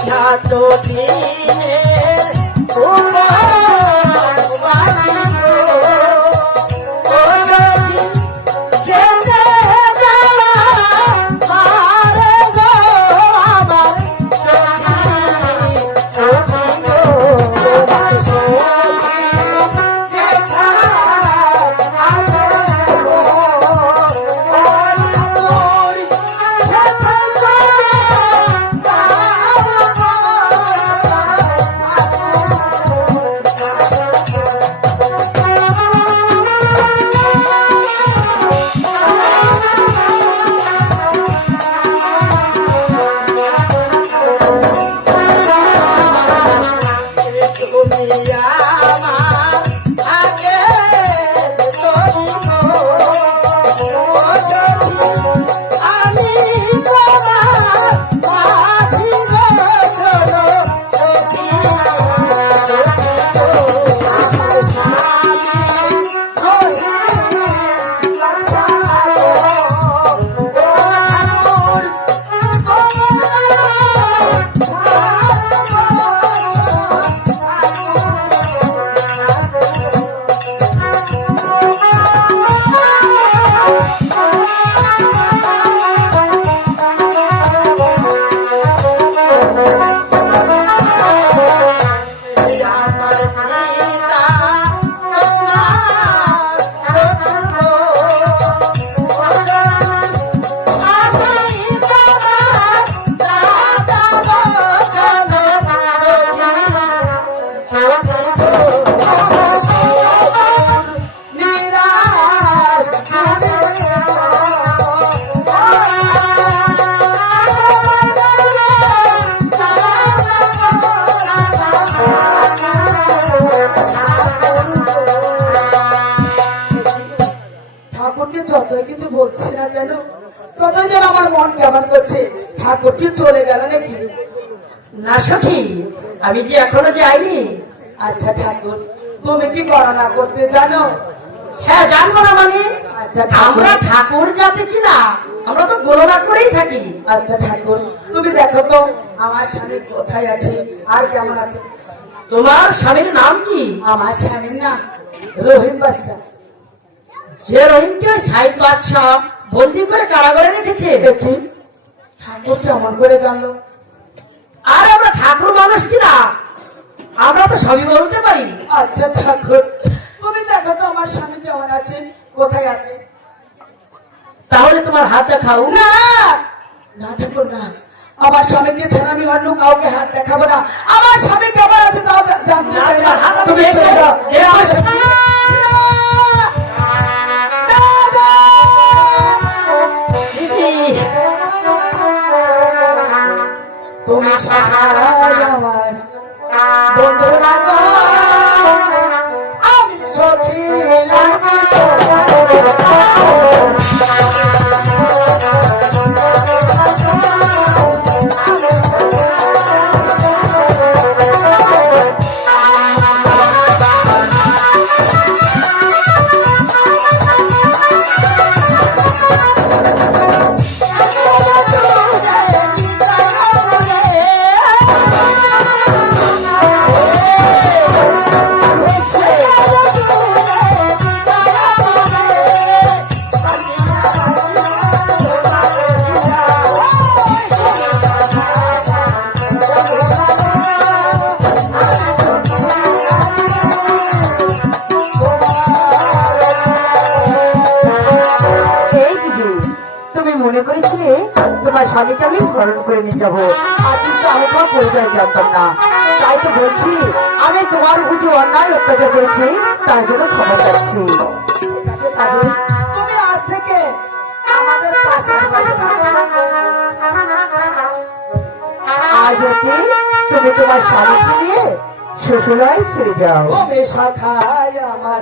বিখ্যাত দিনে তুমি যতই কিছু বলছি না কেন ততই যেন আমার মন কেমন করছে। ঠাকুরটি চলে গেল নাকি? না সখী আমি যে এখনও যাইনি। আচ্ছা ঠাকুর তুমি কি গণনা করতে জানো? হ্যাঁ জানব না মানে। আচ্ছা আমরা ঠাকুর জাতি কিনা আমরা তো গণনা করেই থাকি। আচ্ছা ঠাকুর তুমি দেখো তো আমার স্বামী কোথায় আছে আর কেমন আছে? তোমার স্বামীর নাম কি? আমার স্বামীর নাম রহিম বাদশাহ। যে রহিমকে সাইদ বাদশাহ বন্দি করে কারাগারে রেখেছে। দেখি। ঠাকুর। কেমন করে জানলো। আর আমরা ঠাকুর মানুষ কিনা আমরা তো সবই বলতে পারি। আচ্ছা ঠাকুর। তুমি দেখো তো আমার স্বামী কেমন আছে কোথায় আছে? তাহলে তোমার হাত দেখাও না না ঠাকুর না। আমার স্বামীকে ছাড়া আমি অন্য কাউকে হাত দেখাবো না। আমার স্বামী কেমন আছে তাও জানতে চাই না। হাত তুমি চলে যাও। তুমি সহায় আমার বন্ধুরা স্বামীকে আমি হরণ করে নিয়ে যাব। আর কিন্তু আমি তোমার পরিচয় জানতাম না। তাই তো বলছি আমি তোমার উপর যে অন্যায় অত্যাচার করেছি তার জন্য ক্ষমা চাচ্ছি। তুমি আজ থেকে আমাদের পাশে পাশে আজ অতি তুমি তোমার স্বামীকে নিয়ে শ্বশুরায় ফিরে যাও। শাখায় আমার